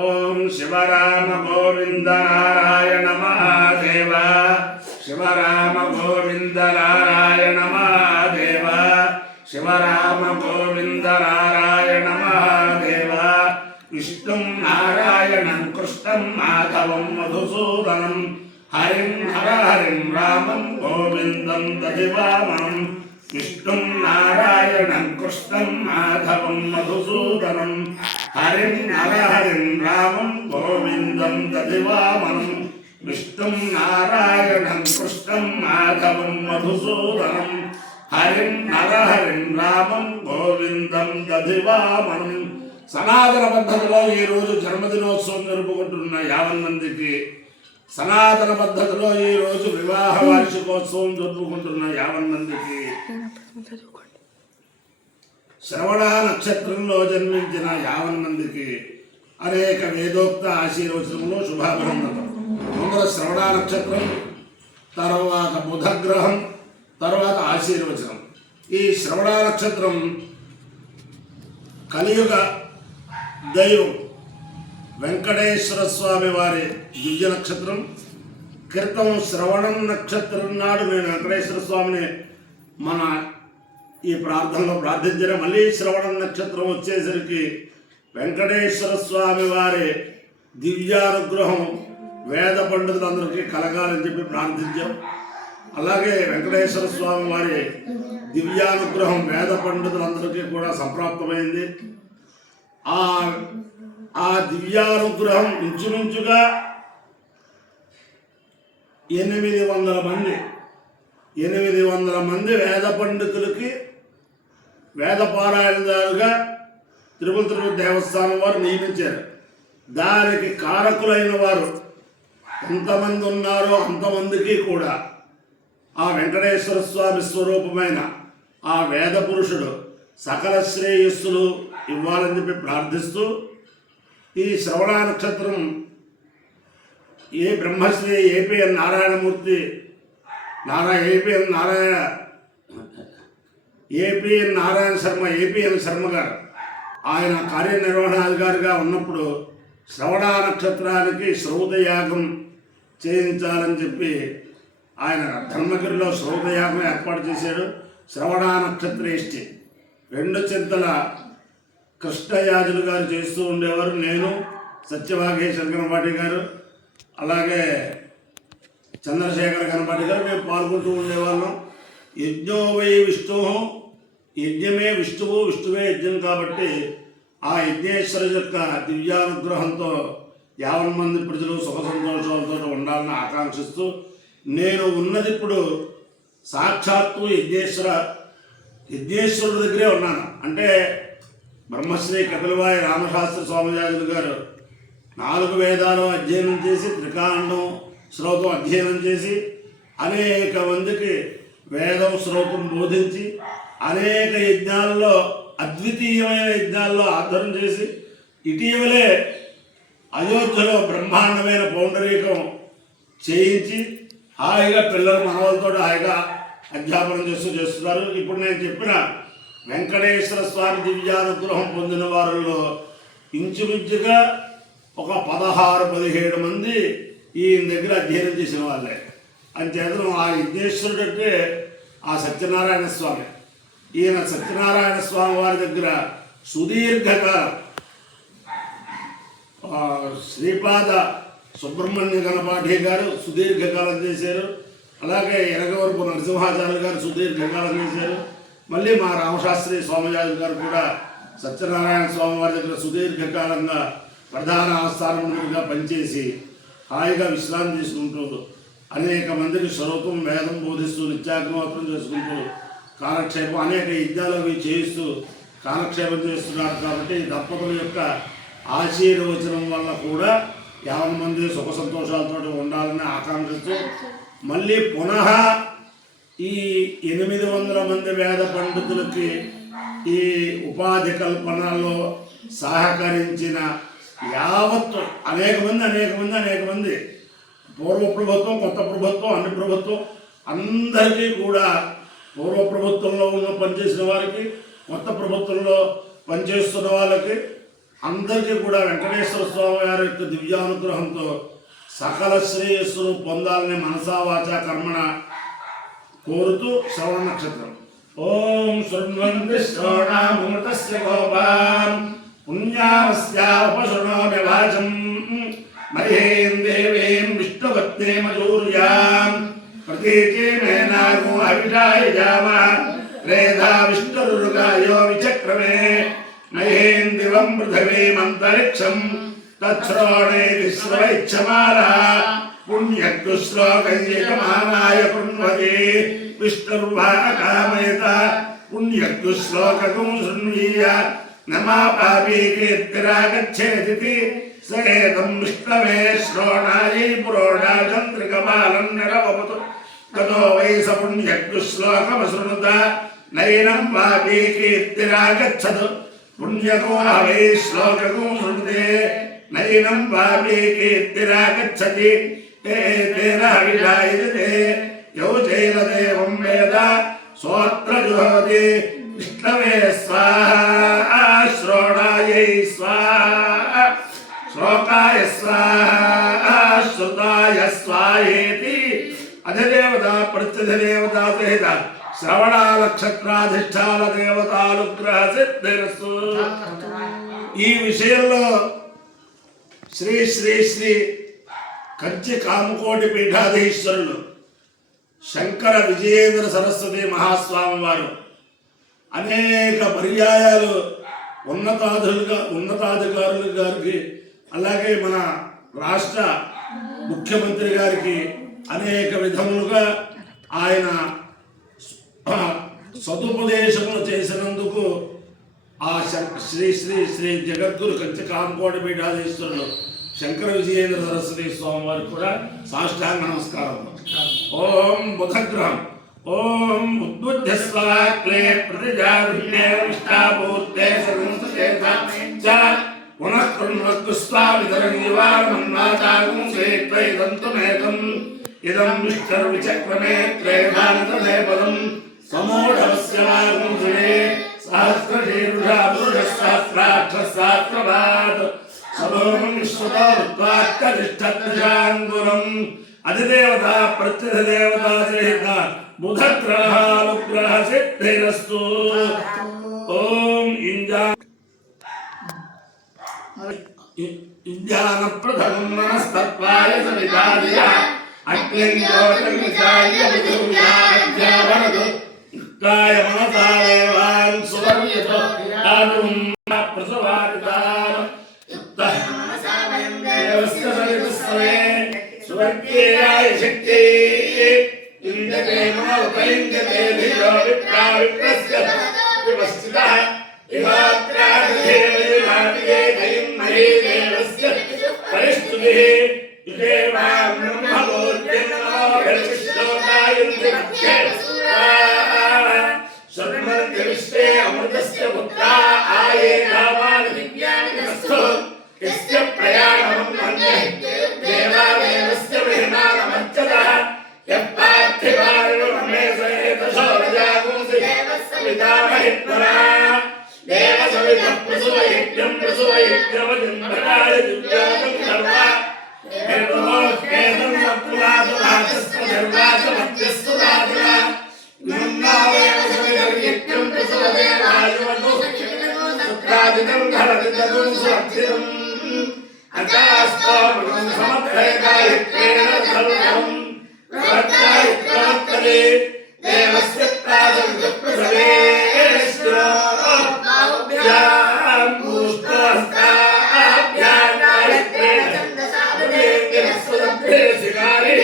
ఓం శివరామ గోవింద నారాయణ మహాదేవ శివరామ గోవింద నారాయణ మహాదేవ శివరామ గోవింద నారాయణ మహాదేవ విష్ణుం నారాయణం కృష్ణం మాధవం మధుసూదనం హరిం హరిం రామం గోవిందం దధివామనం విష్ణుం నారాయణం కృష్ణం మాధవం మధుసూదనం హరిం హరిం రామం గోవిందం దధివామనం విష్ణుం నారాయణం కృష్ణం మాధవం మధుసూదనం హరిం హరిం రామం గోవిందం దధివామనం. సనాతన పద్ధతిలో ఈరోజు జన్మదినోత్సవం జరుపుకుంటున్న 50 మందికి, సనాతన పద్ధతిలో ఈరోజు వివాహ వార్షికోత్సవం జరుపుకుంటున్న 50 మందికి, శ్రవణ నక్షత్రంలో జన్మించిన 50 మందికి అనేక వేదోక్త ఆశీర్వచనంలో శుభాభినందనలు. ముందర శ్రవణ నక్షత్రం, తర్వాత బుధగ్రహం, తర్వాత ఆశీర్వచనం. ఈ శ్రవణ నక్షత్రం కలియుగ దైవం వెంకటేశ్వర స్వామి వారి దివ్య నక్షత్రం. క్రితం శ్రవణం నక్షత్రం నాడు నేను వెంకటేశ్వర స్వామిని మన ఈ ప్రార్థనలో ప్రార్థించిన, మళ్ళీ శ్రవణం నక్షత్రం వచ్చేసరికి వెంకటేశ్వర స్వామి వారి దివ్యానుగ్రహం వేద పండితులందరికీ కలగాలని చెప్పి ప్రార్థించాం. అలాగే వెంకటేశ్వర స్వామి వారి దివ్యానుగ్రహం వేద పండితులందరికీ కూడా సంప్రాప్తమైంది. ఆ దివ్యానుగ్రహం ఇంచుమించుగా 800 మంది వేద పండితులకి వేద పారాయణదారుగా తిరుపతి దేవస్థానం వారు నియమించారు. దానికి కారకులైన వారు ఎంతమంది ఉన్నారో అంతమందికి కూడా ఆ వెంకటేశ్వర స్వామి స్వరూపమైన ఆ వేద పురుషుడు సకల శ్రేయస్సులు ఇవ్వాలని చెప్పి ప్రార్థిస్తూ, ఈ శ్రవణ నక్షత్రం Brahmashri APN Narayanamurthy APN Narayana Sharma APN Sharma గారు ఆయన కార్యనిర్వహణాధికారిగా ఉన్నప్పుడు శ్రవణ నక్షత్రానికి శ్రౌతయాగం చేయించాలని చెప్పి ఆయన ధర్మగిరిలో శ్రౌతయాగం ఏర్పాటు చేశాడు. శ్రవణ నక్షత్రేష్టి 2 చింతల కృష్ణయాజులు గారు చేస్తూ ఉండేవారు. నేను సత్యవాగేశ్వర గణపాటి గారు, అలాగే చంద్రశేఖర గణపాటి గారు మేము పాల్గొంటూ ఉండేవాళ్ళం. యజ్ఞో వై విష్ణు, యజ్ఞమే విష్ణువు, విష్ణువే యజ్ఞం. కాబట్టి ఆ యజ్ఞేశ్వరు యొక్క దివ్యానుగ్రహంతో 50 మంది ప్రజలు సుఖ సంతోషాలతో ఉండాలని ఆకాంక్షిస్తూ, నేను ఉన్నది ఇప్పుడు సాక్షాత్తు యజ్ఞేశ్వరుడి దగ్గరే ఉన్నాను. అంటే బ్రహ్మశ్రీ కపిలవాయి రామశాస్త్రి స్వామిజాజులు గారు 4 వేదాలు అధ్యయనం చేసి, త్రికాండం శ్రోతం అధ్యయనం చేసి, అనేక మందికి వేదం శ్రోతం బోధించి, అనేక యజ్ఞాల్లో అద్వితీయమైన యజ్ఞాల్లో ఆధారం చేసి, ఇటీవలే అయోధ్యలో బ్రహ్మాండమైన పౌండరీకం చేయించి హాయిగా పిల్లలు మనవలతో హాయిగా అధ్యాపనం చేస్తున్నారు. ఇప్పుడు నేను చెప్పిన వెంకటేశ్వర స్వామి దివ్యానుగ్రహం పొందిన వారిలో ఇంచుమించుగా ఒక 16-17 మంది ఈయన దగ్గర అధ్యయనం చేసిన వాళ్ళే. అంచేతను ఆ యజ్ఞేశ్వరుడు అంటే ఆ సత్యనారాయణ స్వామి. ఈయన సత్యనారాయణ స్వామి వారి దగ్గర సుదీర్ఘకాలం శ్రీపాద సుబ్రహ్మణ్య గణపాఠి గారు సుదీర్ఘకాలం చేశారు. అలాగే ఎరగవరపు నరసింహాచార్యులు గారు సుదీర్ఘకాలం చేశారు. మళ్ళీ మా రామశాస్త్రి స్వామిజాజులు గారు కూడా సత్యనారాయణ స్వామి వారి దగ్గర సుదీర్ఘకాలంగా ప్రధాన ఆస్థానంగా పనిచేసి హాయిగా విశ్రాంతి తీసుకుంటూ అనేక మందికి స్వరూపం వేదం బోధిస్తూ నిత్యాగ్నిహోత్రం చేసుకుంటూ కాలక్షేపం అనేక యజ్ఞాలు అవి చేయిస్తూ కాలక్షేపం చేస్తున్నారు. కాబట్టి దంపతుల యొక్క ఆశీర్వచనం వల్ల కూడా 50 మంది సుఖ సంతోషాలతో ఉండాలని ఆకాంక్షిస్తూ, మళ్ళీ పునః ఈ 800 మంది వేద పండితులకి ఈ ఉపాధి కల్పనలో సహకరించిన యావత్తు అనేక మంది పూర్వ ప్రభుత్వం, కొత్త ప్రభుత్వం, అన్ని ప్రభుత్వం అందరికీ కూడా పూర్వ ప్రభుత్వంలో పనిచేసిన వారికి, కొత్త ప్రభుత్వంలో పనిచేస్తున్న వాళ్ళకి అందరికీ కూడా వెంకటేశ్వర స్వామి వారి యొక్క దివ్యానుగ్రహంతో సకల శ్రేయస్సును పొందాలని మనసా వాచా కర్మణ కోరుతూ శ్రవణ నక్షత్రం. ఓం శృణ్వంతి శ్రవణామృతస్య గోపాం పుణ్యావస్యాపశృణోమి వాచం మహేం దేవేం విష్ణువత్నేమజూర్యాం ప్రతీకే మేనాగో అవిషాయ జామ రేధా విష్ణురుగాయో విచక్రమే మహేం దివం పృథివీమంతరిక్షం తచ్శ్రోణే విశ్వైచ్చమాలా పుణ్యక్తు శ్లోకైకమానాయ కృణ్వతే విష్ణుర్వాకామయత పుణ్యక్తు శ్లోకకం శృణ్వీయ నమా పాపీ కీర్తిరాగచ్చేదితి సయేతం విష్ణవే శ్రోణాయై పురోడా చంద్రికమాలం నిరవపతు గతో వై స పుణ్యక్తు శ్లోకమశృణుత నైనం పాపీ కీర్తిరాగచ్చతు పుణ్యకో వై శ్లోకకం శృణుతే నైనం పాపీ కీర్తిరాగచ్చతి తేన విజాయతే యౌ చైలదేవం వేద సోత్ర జుహోతి విష్ణవే స్వాహా శ్రోణాయై స్వాహా శ్లోకాయ స్వాహా శ్రుతాయ స్వాహేతి అధిదేవత ప్రత్యధిదేవత సహిత శ్రవణ నక్షత్రాధిష్టాన దేవతానుగ్రహ సిద్ధిరస్తు. ఈ విషయంలో శ్రీ శ్రీ శ్రీ కంచి కామకోటి పీఠాధీశ్వరులు శంకర విజయేంద్ర సరస్వతి మహాస్వామి వారు అనేక పర్యాయాలు ఉన్నతాధికారులు గారికి అలాగే మన రాష్ట్ర ముఖ్యమంత్రి గారికి అనేక విధములుగా ఆయన సదుపదేశములు చేసినందుకు ఆ శ్రీ శ్రీ శ్రీ జగద్గురు కంచి కామకోటి పీఠాధీశ్వరులు శంకర విజయేంద్ర సరస్వతి స్వామి వారికి కూడా సాష్టాంగ నమస్కారం. ఓం బుధగ్రహం ఓం ఉద్బుద్ధస్వాక్లే ప్రతిజారుణ్యే విష్టాపూర్తే సర్వంసతే చ పునః కృణ్వత్తు స్వామితరం నివారమన్వాతాగం శ్రీత్వైదంతుమేకం ఇదం విష్ణుర్విచక్రమే త్రేధానితదే పదం సమూఢవస్య వాగుంసునే సహస్రశీర్షా పురుషసహస్రాక్షసహస్రపాత్ సమూహం విశ్వతోత్వాక్కతిష్టత్రిశాంగురం అధిదేవత ప్రత్యధిదేవత సహిత బుధగ్రహానుగ్రహ సిద్ధిరస్తు. ఓం ఇంజాన ప్రథమం మనస్తత్వాయ సవితాదియ అగ్నిజ్యోతిర్విచార్య విదుర్యాధ్యావరదు యుక్తాయ మనసా దేవాన్ సువర్యతో ఆదుం ప్రసవాదితాం యుక్తః మనసా వయం దేవస్య సవితస్సమే సువర్గేయాయ శక్తి ఇంద్రతే మనోపైంద్యతే ధియో విప్రావిప్రస్య వివస్థితః ఇవాత్రాదేవే కయం మహే దేవస్య పరిస్తుతిః ఇదేవాం బ్రహ్మభూర్యన్నోభిశ్లోకాయుంద్రిమధ్యే శర్మర్గవిష్టే అమృతస్య పుత్రా ఆయే కామాని దివ్యాని దస్థో యస్య ప్రయాణం మన్యే దేవాదేవస్య మహిమానమర్చతః యప్పార్థివారిణమే సయేత శౌరజాగుంసి పితామహిత్వరా దేవసవితః ప్రసువయజ్ఞం ప్రసువయజ్ఞవతిం భటాయ దివ్యాగం సర్వా నిర్మోహేతం అప్రాదు భాగస్పదర్వాసమత్యస్తు రాజులా నన్నావేవసవితర్యజ్ఞం ప్రసువదేవాయువతు సుత్రాదితం ధరదిదం సురక్షితం అచాస్తోమృతం సమత్రయకాయత్రేణ ధర్మం ప్రవర్తాయిత్రవర్తలే దేవస్య ప్రాజవిత ప్రసవేశ్వర బాహుభ్యాం భూష్ఠహస్తాభ్యాం గాయత్రేణ ఛందసావదేవ్యస్వదభ్రే శిఖారి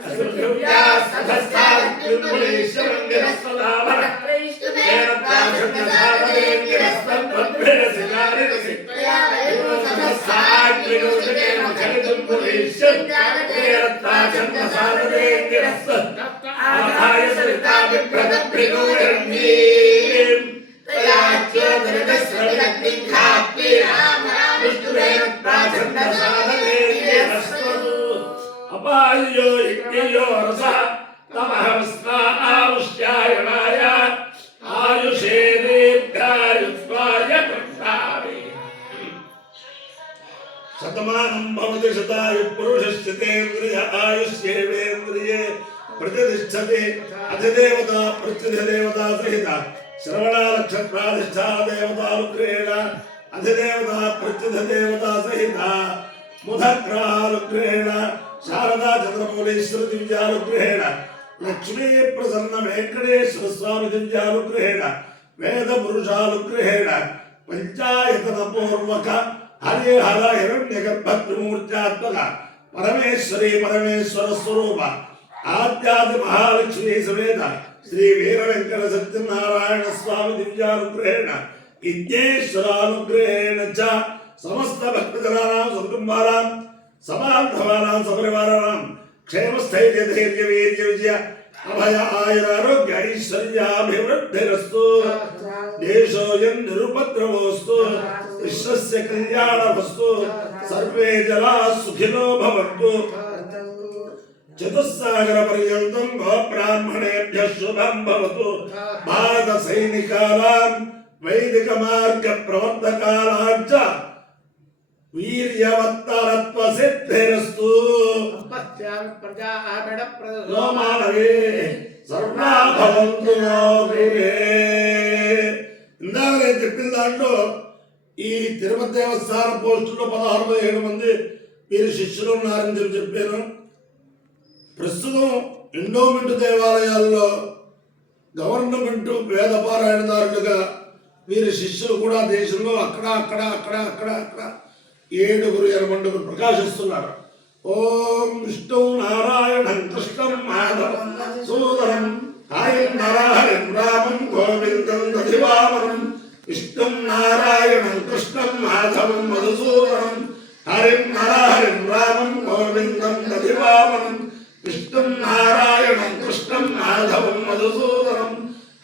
అసుభ్యా సహస్రాద్యుర్మునీశ్వరం గిరస్వదాభర ఛందసావదేవ్యస్వదభ్రే శిఖారి సహస్రాద్యుర్మునీశ్వరం ఖలితం పురీశ్వరం ఛందసావదేవ్యస్వ ఆధాయ సరితా విప్రదభ్రిగోరణ్యీం తయాచ్యోదరదస్రవిదగ్నిం ఖాప్తి విష్ణురేణ ప్రాఛందసావదేవ్యస్వదు అపాయో యజ్ఞయో రసః తమః స్వాహావుష్యాయణాయ ఆయుషే దీర్ఘాయుష్వాయ కృష్ణామి శతమానం భవతి శతాయు పురుషస్యేంద్రియ ఆయుష్యేవేంద్రియే ప్రతిష్టతే అధిదేవత ప్రత్యధిదేవత సహిత శ్రవణ నక్షత్రాధిష్టాన దేవతానుగ్రహేణ అధిదేవత ప్రత్యధిదేవత సహిత ముదగ్రహానుగ్రహేణ శారదా చంద్రమౌళీశ్వర దివ్యానుగ్రహేణ లక్ష్మీ ప్రసన్న వెంకటేశ్వర స్వామి దివ్యానుగ్రహేణ వేద పురుషానుగ్రహేణ పంచాయతన పూర్వక హరిహర హిరణ్యగర్భ త్రిమూర్త్యాత్మక పరమేశ్వరి పరమేశ్వర స్వరూప ఆద్యాది మహాలక్ష్మీ సమేత శ్రీ వీర వెంకట సత్యనారాయణ స్వామి దివ్యానుగ్రహేణ విద్యేశ్వరానుగ్రహేణ చ సమస్త భక్తజనానాం కుటుంబానాం సమాధవానాం సపరివారాణం క్షేమస్థైర్య ధైర్య వీర్య విజయ అభయ ఆయురారోగ్య ఐశ్వర్యాభివృద్ధిరస్తు దేశోయం నిరుపద్రవోస్తు విశ్వస్య కళ్యాణమస్తు సర్వే జనా సుఖినో భవంతు చతుస్సాగర పర్యంతం గోబ్రాహ్మణేభ్యః శుభం భవతు భారత సైనికానాం వైదిక మార్గ ప్రవర్తకానాం చ వీర్యవత్తరత్వ సిద్ధిరస్తు మానవే సర్వా భవంతు ఇందాక నేను చెప్పిన దాంట్లో ఈ తిరుపతి దేవస్థానం పోస్టులో 16-17 మంది వీరి శిష్యులు ఉన్నారని చెప్పాను. ప్రస్తుతం ఎండోమెంట్ దేవాలయాల్లో గవర్నమెంట్ వేదపారాయణదారులుగా వీరి శిష్యులు కూడా దేశంలో అక్కడ 7 ప్రకాశిస్తున్నారు. ఓం విష్ణు నారాయణం కృష్ణం మాధవం సూదరం హరిం నరహరిం రామం గోవిందం దధివామనం విష్ణుం నారాయణం కృష్ణం మాధవం మధుసూదనం హరిం నరహరిం రామం గోవిందం దధివామనం విష్ణుం నారాయణం కృష్ణం మాధవం మధుసూదనం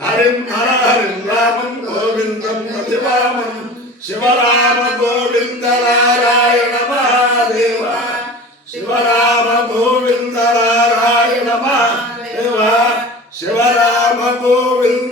హరిం నరహరిం రామం గోవిందం దధివామనం శివరామ గోవింద నారాయణ మహాదేవ శివరామ గోవింద నారాయణ మహాదేవ శివరామ గోవింద